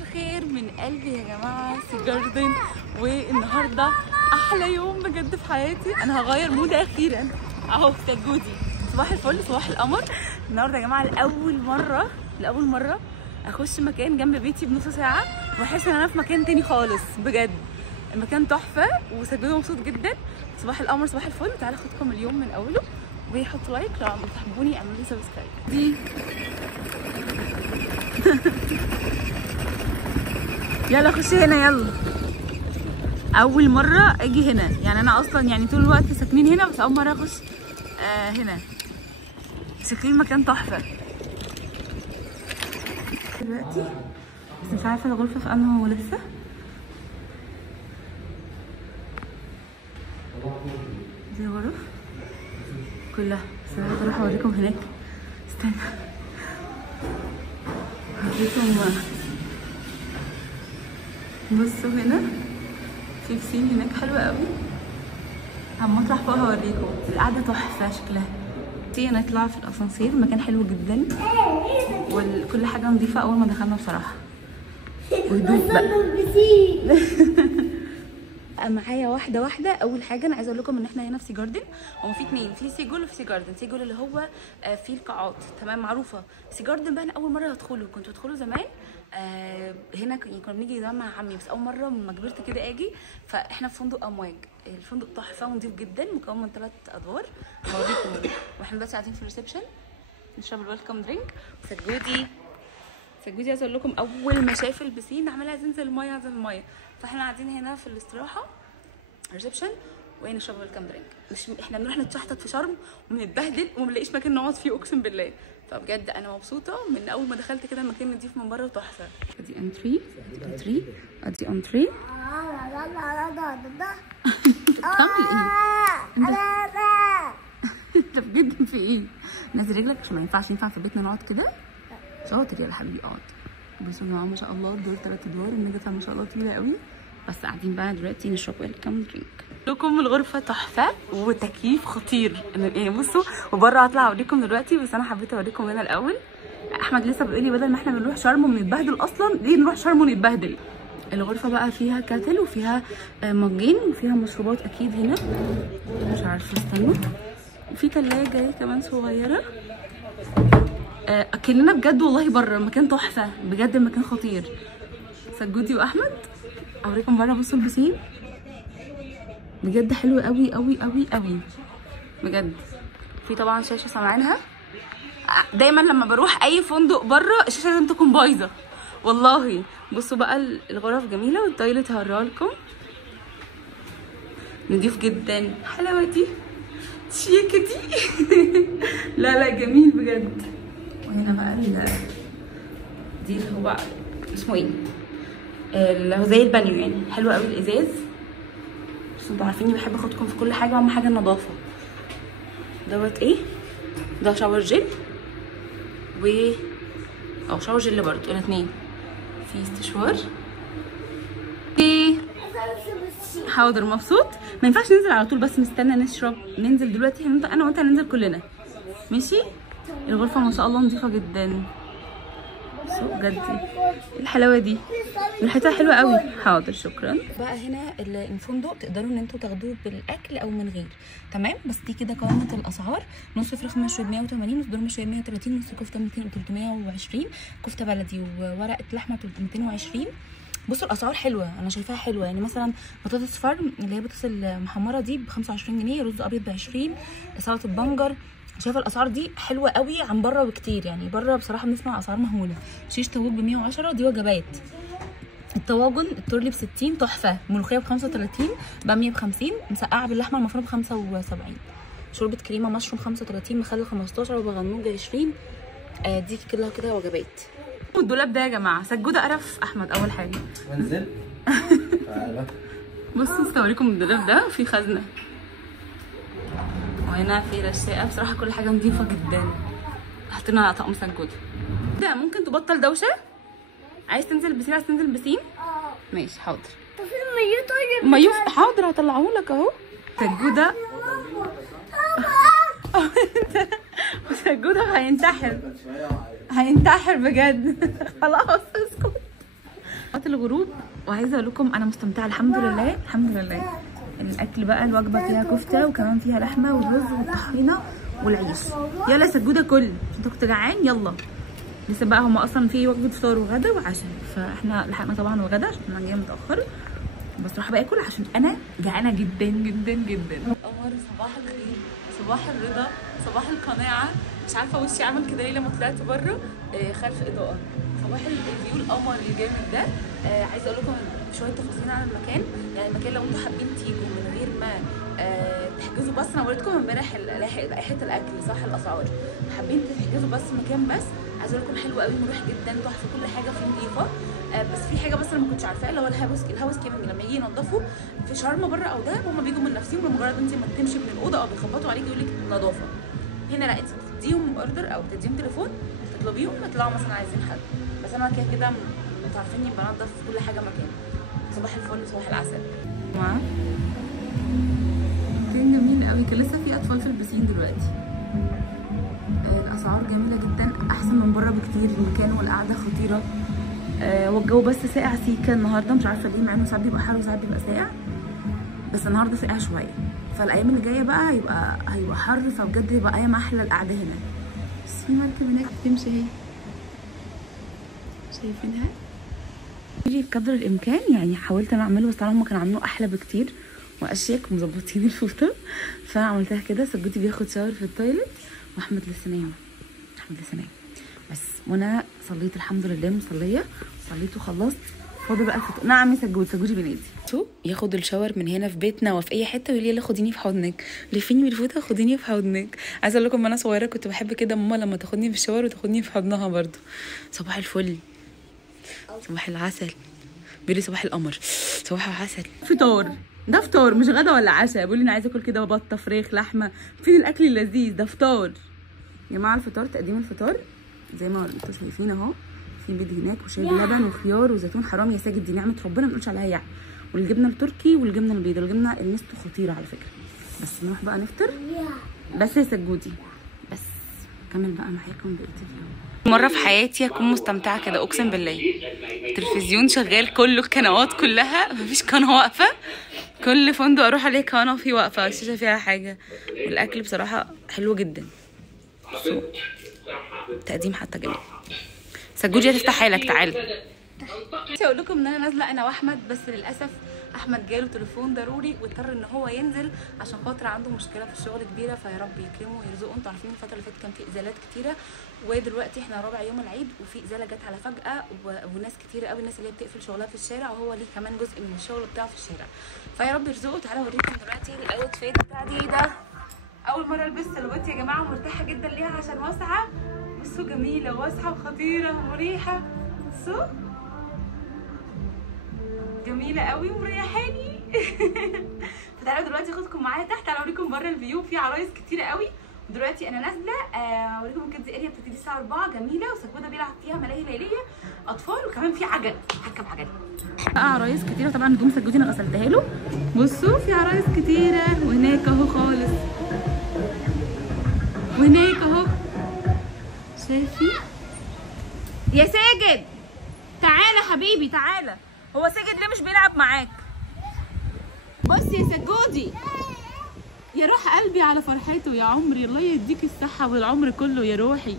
الخير من قلبي يا جماعه، سي جاردن. والنهارده احلى يوم بجد في حياتي. انا هغير مود اخيرا اهو. سجودي صباح الفل، صباح القمر. النهارده يا جماعه لاول مره اخش مكان جنب بيتي بنص ساعه واحس ان انا في مكان تاني خالص. بجد المكان تحفه وسجودي مبسوط جدا. صباح القمر، صباح الفل. تعالى اخدكم اليوم من اوله وحطوا لايك لو بتحبوني، اعملوا لي سبسكرايب. دي يلا خشي هنا يلا. اول مره اجي هنا، يعني انا اصلا يعني طول الوقت ساكنين هنا، بس اول مره اخش هنا. شكل المكان تحفه دلوقتي، بس مش عارفه الغرفه في انهي لسه. دي الغرف كلها، بس انا عايزه اروح اوريكم هناك. استنى اوريكم. بصوا هنا في بسين هناك حلوه قوي. هما اطلع فوق هوريكم. القعده تحفه شكلها. نطلع في الاسانسير، المكان حلو جدا وكل حاجه نظيفه اول ما دخلنا بصراحه. وهدوء بقى. معايا واحده. اول حاجه انا عايزه اقول لكم ان احنا هنا في سي جاردن. هو في اتنين، في سي جول وفي سي جاردن. سي جول اللي هو فيه القاعات تمام معروفه. سي جاردن بقى انا اول مره هدخله، كنت بدخله زمان هنا كنا بنيجي زمان مع عمي، بس اول مره لما كبرت كده اجي. فاحنا في فندق امواج. الفندق تحفه ونضيف جدا، مكون من 3 ادوار. هوريكم. واحنا دلوقتي قاعدين في الريسبشن نشرب الويلكم درينك. سجودي عايزه اقول لكم اول ما شاف البسين عمال عايز ينزل الميه عايز الميه. فاحنا قاعدين هنا في الاستراحه ريسبشن ونشرب ويلكم درينك. مش احنا بنروح نتشحطط في شرم وبنتبهدل وما بنلاقيش مكان نقعد فيه اقسم بالله. فبجد انا مبسوطه من اول ما دخلت كده. المكان نضيف من بره وتحفه. ادي انتري ادي انتري. بتعمل ايه انت بجد في ايه؟ نازل رجلك عشان ما ينفع في بيتنا نقعد كده. شاطر يا حبيبي اقعد. بسم الله ما شاء الله. الدور 3 ادوار، النجفه ما شاء الله طويله قوي. بس قاعدين بقى دلوقتي نشرب ويلكم درينك. لكم الغرفه تحفه وتكييف خطير يعني. بصوا وبره هطلع اوريكم دلوقتي، بس انا حبيت اوريكم هنا الاول. احمد لسه بيقول لي بدل ما احنا بنروح شرم وبنتبهدل اصلا ليه نروح شرم ونتبهدل. الغرفه بقى فيها كاتل وفيها مجين وفيها مشروبات اكيد هنا. مش عارفه استنوا. وفي ثلاجه كمان صغيره. اكلنا بجد والله بره. المكان تحفه بجد، المكان خطير. سجودي واحمد اوريكم بره. بصوا البسين بجد حلو قوي قوي قوي قوي بجد. في طبعا شاشه سامعينها. دايما لما بروح اي فندق بره الشاشه لازم تكون بايظه والله. بصوا بقى الغرف جميله والتويلت هوريها لكم. نضيف جدا. حلاوه دي شيكه دي. لا جميل بجد. وهنا بقى دي اللي هو اسمه ايه، اللي هو زي البانيو يعني. حلو قوي الازاز. بس انتوا عارفيني بحب اخدكم في كل حاجه، واهم حاجه النظافه. دوت ايه ده؟ شاور جيل او شاور جيل برضه الاثنين. في استشوار. حاضر مبسوط. ما ينفعش ننزل على طول، بس نستنى نشرب. ننزل دلوقتي انا وانت هننزل كلنا ماشي. الغرفه ما شاء الله نظيفه جدا. بجد الحلاوه دي ريحتها حلوه قوي. حاضر شكرا. بقى هنا الفندق تقدروا ان انتوا تاخدوه بالاكل او من غير تمام. بس دي كده قائمه الاسعار. نص فراخ مشوي ب 180، نص دور مشوي ب 130، نص كفته 320، كفته بلدي وورقه لحمه 220. بصوا الاسعار حلوه، انا شايفاها حلوه. يعني مثلا بطاطس فرن اللي هي بطاطس المحمره دي ب 25 جنيه، رز ابيض ب 20، سلطه بنجر. شايفه الاسعار دي حلوه قوي عن بره بكتير. يعني بره بصراحه بنسمع اسعار مهوله. شيش طاووق ب 110، دي وجبات. الطواجن التورلي ب 60 تحفه. ملوخيه ب 35، باميه ب 50، مسقعه باللحمه المفرومه ب 75، شوربه كريمه مشروم 35، مخلل 15، وبغنوج 20. دي كده وجبات. والدولاب ده يا جماعه سجوده قرف احمد اول حاجه. انزل. بصوا استوريكم الدولاب ده. وفي خزنه، وهنا في رشاقه. بصراحه كل حاجه نظيفه جدا. حطينا طقم سجوده. ده ممكن تبطل دوشه؟ عايز تنزل البسين؟ عايز تنزل البسين؟ ماشي حاضر. طب المايو طيب. مايو حاضر هطلعه لك اهو. سجوده سجوده هينتحر بجد. خلاص اسكت. وقت الغروب، وعايزه اقول لكم انا مستمتعه الحمد لله الحمد لله. الاكل بقى الوجبه فيها كفته وكمان فيها لحمه والرز والطحينه والعيش. يلا يا سجوده كل، انت كنت جعان يلا. لسه بقى هم اصلا في وجبه فطار وغدا وعشاء، فاحنا لحقنا طبعا الغدا عشان انا جايه متاخر، بس راح باكل عشان انا جعانه جدا جدا جدا. قمر صباح الخير، صباح الرضا، صباح القناعه. مش عارفه وشي عمل كده ليه لما طلعت بره خلف اضاءه. صباح الفيو القمر الجامد ده. عايزه اقول لكم شويه تفاصيل عن المكان. يعني المكان لو انتوا حابين تيجوا من غير ما تحجزوا بس، انا وريتكم امبارح لائحه الاكل صح الاسعار، حابين تحجزوا بس مكان بس، عايزه اقول لكم حلو قوي مريح جدا تحفه، كل حاجه فيه نظيفه. بس في حاجه بس انا ما كنتش عارفاها اللي هو الهاوس كيبنج. لما يجي ينظفوا في شرم بره او دهب هم بيجوا من نفسهم، بمجرد انت ما تمشي من الاوضه او بيخبطوا عليك يقول لك نظافه. هنا لا، انت بتديهم اوردر او بتديهم تليفون تطلبيهم يطلعوا مثلا عايزين حد، بس انا كده كده انتوا عارفيني بنضف كل حاجه مكان. صباح الفل وصباح العسل. كان جميل قوي، كان لسه في اطفال في البسين دلوقتي. الاسعار جميله جدا، احسن من بره بكتير، المكان والقعده خطيره. والجو بس ساقع سيكا النهارده، مش عارفه ليه، مع انه ساعات بيبقى حر وساعات بيبقى ساقع، بس النهارده ساقع شويه. فالايام اللي جايه بقى هيبقى حر، فبجد يبقى ايام احلى القعده هنا. بس في مركب هناك بتمشي اهي، شايفينها؟ بقدر الامكان يعني حاولت انا اعمله، بس طبعا هم كانوا عاملينه احلى بكتير واشيك ومظبطين الفوطه، فانا عملتها كده. سجوتي بياخد شاور في التويلت، واحمد لسه نايم. بس وانا صليت الحمد لله، مصليه صليت وخلصت، فاضل بقى الفطور. نعم يا سجوتي بينادي ياخد الشاور من هنا في بيتنا وفي اي حته، ويقول لي يلا خديني في حضنك، لفيني بالفوطه خديني في حضنك. عايزه اقول لكم انا صغيره كنت بحب كده ماما لما تاخدني في الشاور وتاخدني في حضنها برضو. صباح الفل، صباح العسل، بيقولي صباح القمر، صباح العسل. فطار ده فطار مش غدا ولا عشاء. بيقول لي انا عايزه اكل كده بطه فراخ لحمه، فين الاكل اللذيذ ده؟ فطار يا جماعه. الفطار تقديم الفطار زي ما انتوا شايفين اهو، في بيض هناك وشاي بلبن وخيار وزيتون. حرام يا ساجد، دي نعمه ربنا ما نقولش عليها يعني. والجبنه التركي والجبنه البيضاء، الجبنه المستو خطيره على فكره. بس نروح بقى نفطر بس يا سجودي، بس كمل بقى معاكم بقيه اليوم. مره في حياتي اكون مستمتعه كده اقسم بالله. التلفزيون شغال كله، القنوات كلها، مفيش قناه واقفه. كل فندق اروح عليه قناه في واقفه، الشاشه فيها حاجه. والاكل بصراحه حلو جدا، تقديم حتى جميل. سجودي هتفتح حالك، تعالى. اقول لكم ان انا نازله انا واحمد، بس للاسف احمد جاله تليفون ضروري واضطر ان هو ينزل عشان خاطر عنده مشكله في الشغل كبيره، فيا رب يكرمه ويرزقه. انتوا عارفين الفتره اللي فاتت كان في ازالات كتيره، ودلوقتي احنا رابع يوم العيد وفي ازاله جت على فجاه، وناس كتير قوي، الناس اللي هي بتقفل شغلها في الشارع، وهو ليه كمان جزء من الشغل بتاعه في الشارع، فيا رب يرزقه. تعالوا اوريكم دلوقتي الاوتفيت بتاعتي ده. اول مره البس سلوات يا جماعه، مرتاحه جدا ليها عشان واسعه. بصوا جميله واسعه وخطيره ومريحه، بصوا جميله قوي ومريحاني. فتعالوا دلوقتي اخدكم معايا تحت، تعالوا اوريكم بره الفيو، في عرايس كتيره قوي. دلوقتي انا نازله اوريكم الكيدز اريا، بتبتدي الساعه 4، جميله وسجوده بيلعب فيها ملاهي ليليه اطفال، وكمان في عجل، هركب عجل. بقى عرايس كتيره، طبعا هدوم سجودي انا غسلتها له. بصوا في عرايس كتيره، وهناك اهو خالص، وهناك اهو شايفين يا ساجد. تعالى حبيبي تعالى، هو ساجد ليه مش بيلعب معاك؟ بص يا سجودي، يا روح قلبي على فرحته يا عمري، الله يديك الصحه والعمر كله يا روحي.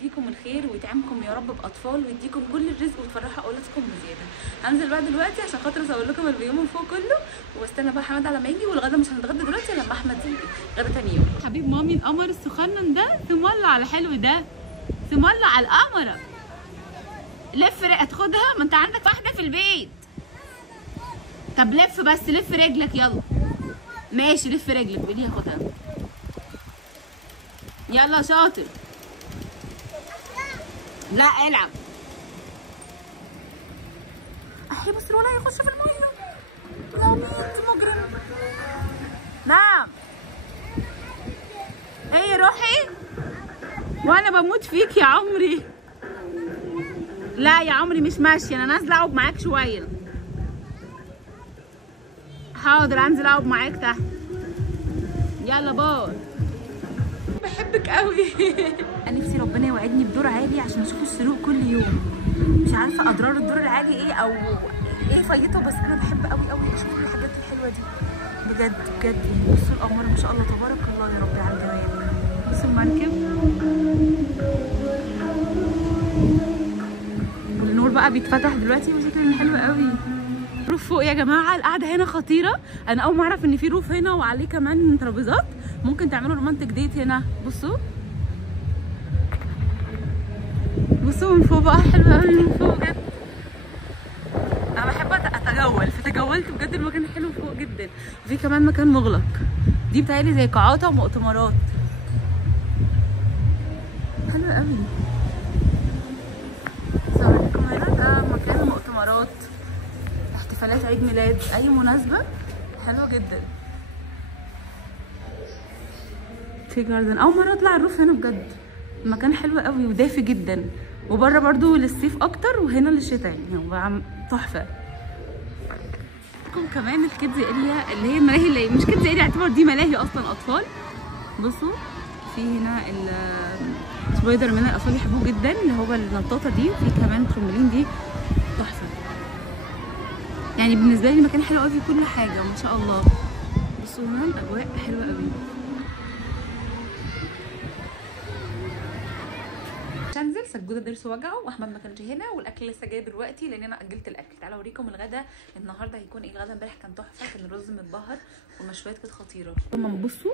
يديكم الخير ويتعمكم يا رب باطفال، ويديكم كل الرزق وتفرحوا اولادكم بزياده. هنزل بقى دلوقتي عشان خاطر اصور لكم الفيو من فوق كله، واستنى بقى حماد على ما يجي. والغدا مش هنتغدى دلوقتي لما احمد يجي، غدا تاني يوم. حبيب مامي القمر السخنن ده، ثم الله على الحلو ده، ثم الله على القمره. لف هتاخدها، ما انت عندك واحده في البيت. طب لف بس، لف رجلك يلا. ماشي لف رجلك، بيقول لي هاخدها. يلا شاطر. لا العب. احي بص الولد يخش في الميه. لا انت مجرم. نعم. ايه روحي؟ وانا بموت فيك يا عمري. لا يا عمري مش ماشيه، انا نازله اقعد معاك شويه. حاضر انزل اقعد معاك تحت. يلا باي. بحبك قوي. انا نفسي ربنا يوعدني بدور عالي عشان اشوف الشروق كل يوم. مش عارفه اضرار الدور العالي ايه او ايه فايدته، بس انا بحب قوي قوي اشوف الحاجات الحلوه دي بجد بجد. بصوا القمر ما شاء الله تبارك الله يا رب على الجمال. بصوا المركب والنور بقى بيتفتح دلوقتي وشكله حلو قوي. روف فوق يا جماعه، القعده هنا خطيره. انا اول ما اعرف ان في روف هنا وعليه كمان ترابيزات، ممكن تعملوا رومانتك ديت هنا. بصوا بصوا من فوق بقى حلو قوي من فوق بجد. انا بحب اتجول، فتجولت بجد المكان حلو فوق جدا. وفي كمان مكان مغلق، دي بتهيألي زي قاعات ومؤتمرات. حلو قوي. صورتكم هنا ده مكان مؤتمرات، احتفالات عيد ميلاد، اي مناسبه حلوه جدا. في جاردن، اول مره اطلع الروف هنا بجد. المكان حلو قوي ودافي جدا، وبره برضو للصيف اكتر وهنا للشتاء يعني تحفه. كمان الكيدز اريا اللي هي الملاهي اللي مش كيدز اريا، اعتبر دي ملاهي اصلا اطفال. بصوا في هنا سبايدر مان، الاطفال يحبوه جدا، اللي هو النطاطه دي، وفي كمان ترمبلين دي تحفه. يعني بالنسبه لي المكان حلو قوي في كل حاجه ما شاء الله. بصوا هنا الاجواء حلوه قوي. انزل سجوده ضرسه وجعه، واحمد ما كانش هنا، والاكل لسه جاي دلوقتي لان انا اجلت الاكل. تعالوا اوريكم الغدا النهارده هيكون ايه. الغدا امبارح كان تحفه، كان الرز متبهر والمشويات كانت خطيره. هما بصوا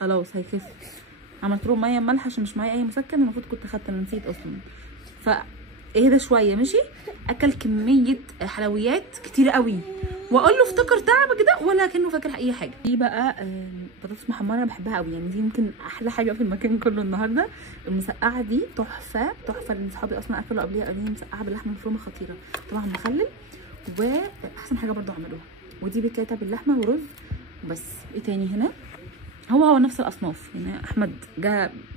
خلاص هيخف، عملت لهم ميه ملح عشان مش معايا اي مسكن، المفروض كنت خدت، انا نسيت اصلا. فاهدى شويه ماشي. اكل كميه حلويات كتير قوي، واقول له افتكر تعب كده ولا كانه فاكر اي حاجه. دي بقى بطاطس محمره انا بحبها قوي، يعني دي يمكن احلى حاجه في المكان كله النهارده. المسقعه دي تحفه تحفه، لان صحابي اصلا اكلوا قبليها، قالوا لي مسقعه باللحمه المفرومه خطيره، طبعا مخلل، واحسن حاجه برده عملوها. ودي بكاته باللحمه ورز بس. ايه تاني هنا؟ هو نفس الاصناف. يعني احمد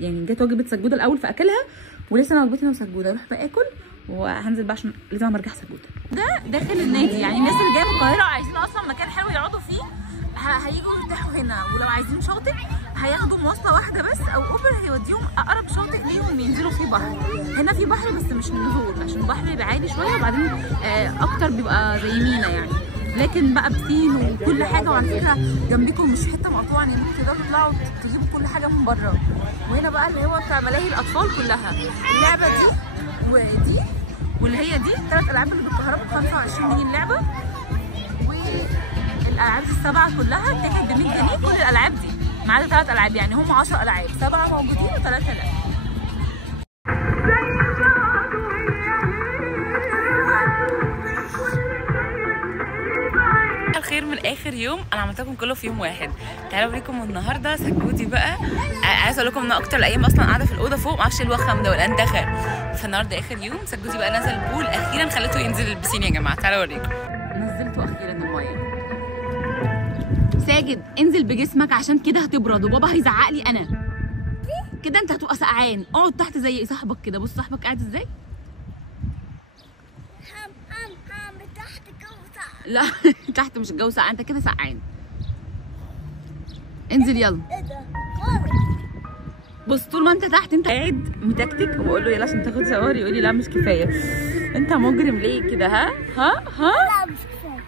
جت وجبه سجوده الاول فاكلها، ولسه انا وجبتي انا وسجوده. اروح بقى اكل وهنزل بقى عشان لازم ارجع سجوده. ده داخل النادي، يعني الناس اللي جايه من القاهره عايزين اصلا مكان حلو يقعدوا فيه هيجوا يرتاحوا هنا، ولو عايزين شاطئ هياخدوا مواصله واحده بس او اوبر هيوديهم اقرب شاطئ ليهم ينزلوا فيه بحر. هنا في بحر بس مش نزول، عشان البحر بيبقى عالي شويه، وبعدين اكتر بيبقى زي مينا يعني. لكن بقى بسين وكل حاجه، وعلى فكره جنبيكم مش حته مقطوعه، يعني ممكن تقدروا تطلعوا تجيبوا كل حاجه من بره. وهنا بقى اللي هو بتاع ملاهي الاطفال كلها، اللعبه دي ودي واللي هي دي، الثلاث العاب اللي بالكهرباء ب 25 جنيه اللعبه، والالعاب السبعه كلها التيكت ب 100 جنيه. كل الالعاب دي ما عدا 3 العاب، يعني هم 10 العاب، 7 موجودين و3 لا. الخير من اخر يوم، انا عملت لكم كله في يوم واحد. تعالوا اوريكم النهارده سجودي بقى. عايزه اقول لكم ان اكتر الايام اصلا قاعده في الاوضه فوق، ما اعرفش الوخم ده والانتخه. فالنهارده اخر يوم سجودي بقى نزل البول اخيرا، خليته ينزل البسين يا جماعه. تعالوا اوريكم، نزلته اخيرا الميه. ساجد انزل بجسمك عشان كده هتبرد وبابا هيزعق لي انا كده، انت هتبقى سقعان. اقعد تحت زي صاحبك كده. بص صاحبك قاعد ازاي. تحت الجو ساقع. لا تحت مش الجو ساقع، انت كده سقعان. انزل يلا. ايه ده؟ بص طول ما انت تحت انت قاعد متكتك، وبقول له يلا عشان تاخد شاور، يقول لي لا مش كفايه. انت مجرم ليه كده؟ ها لا مش كفايه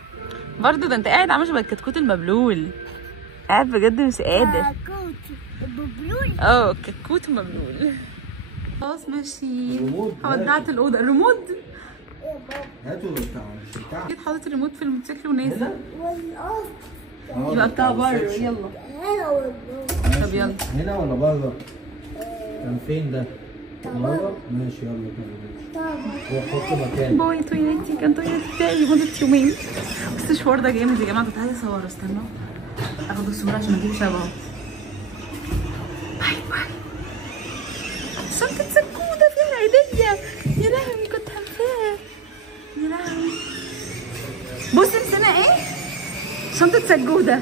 برضه، ده انت قاعد عامل شبه الكتكوت المبلول، قاعد بجد مش قادر. كتكوت المبلول. كتكوت مبلول. خلاص ماشي، ودعت الاوضه. الريموت هاتوا بتاع اكيد حاطط الريموت في الموتوسيكل ونازل، والقصد يبقى بتاع بره. يلا هنا والله. طب يلا. هنا ولا بره؟ كان فين ده؟ بره؟ ماشي يلا كده. وحط مكان. باي تويلتي، كان تويلتي بتاعي لمدة يومين، بس الشوار ده جامد يا جماعه. تعالي صور، استنوا اخد الصوره عشان اجيب شبهه. باي باي. شنطة سكودة فيها العيدية، يا لهوي كنت هنساها، يا لهوي. بصي نسينا ايه؟ شنطة سجودة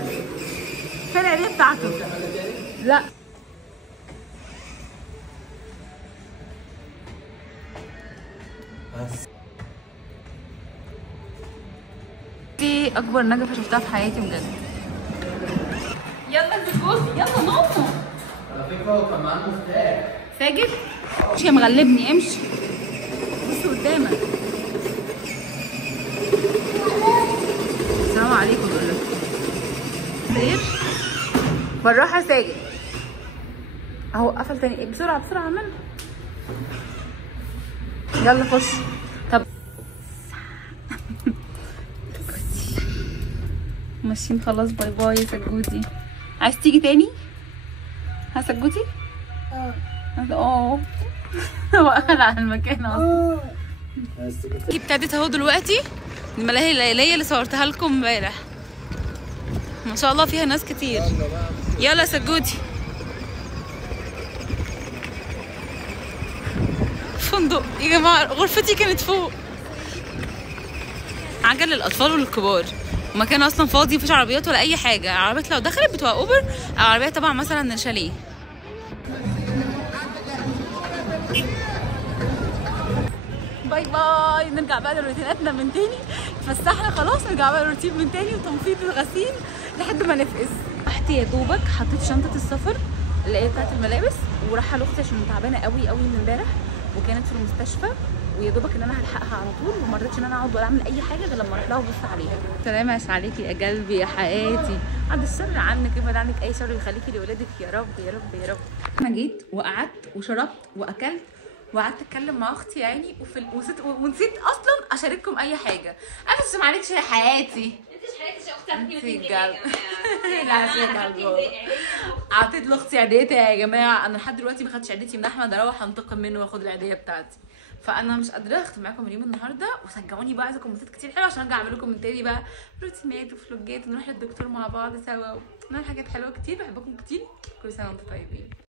فيها العيدية بتاعته. لا بس دي اكبر نجفة شفتها في حياتي بجد. يلا انت بصي، يلا نومو. على فكرة هو كان معاه مفتاح. ساجد مش مغلبني، امشي. بص قدامك. السلام عليكم. بقول لك سير بالراحه ساجد اهو. قفل تاني. بسرعه بسرعه اعمل. يلا خش. طب ماشيين خلاص. باي باي يا سجودي. عايز تيجي تاني؟ ها سجودي؟ اه هو قفل على المكان اصلا. ابتدت اهو دلوقتي الملاهي الليليه اللي صورتها لكم امبارح. ما شاء الله فيها ناس كتير. يلا سجودي. فندق يا جماعه. غرفتي كانت فوق. عجل للاطفال وللكبار. ومكان اصلا فاضي مفيش عربيات ولا اي حاجه. العربيات لو دخلت بتبقى اوبر او عربيه طبعا مثلا شاليه. باي باي. نرجع بقى لروتيناتنا من تاني. اتفسحنا خلاص. نرجع بقى للروتين من تاني وتنفيض وغسيل لحد ما نفقس. رحت يا دوبك حطيت شنطه السفر اللي هي بتاعت الملابس ورايحه لاختي عشان تعبانه قوي قوي من امبارح وكانت في المستشفى. ويا دوبك ان انا هلحقها على طول وما رضيتش ان انا اقعد ولا اعمل اي حاجه غير لما اروح لها وابص عليها. سلام عليكي يا قلبي يا حياتي. بعد الشر عنك ابعد عنك اي شر يخليكي لاولادك يا رب يا رب يا رب. انا جيت وقعدت وشربت واكلت وقعدت اتكلم مع اختي يعني ونسيت اصلا اشارككم اي حاجه. انا مش معلكش يا حياتي. انت شحرتي يا اختي. اعطيت لاختي عيديتها يا جماعه. انا لحد دلوقتي ما خدتش عيديتي من احمد. اروح انتقم منه واخد العيديه بتاعتي. فانا مش قادره اختم معاكم اليوم النهارده. وشجعوني بقى. عايزه كومنتات كتير حلوه عشان ارجع اعمل لكم من تاني بقى روتينات وفلوجات ونروح للدكتور مع بعض سوا ونعمل حاجات حلوه كتير. بحبكم كتير. كل سنه وانتم طيبين.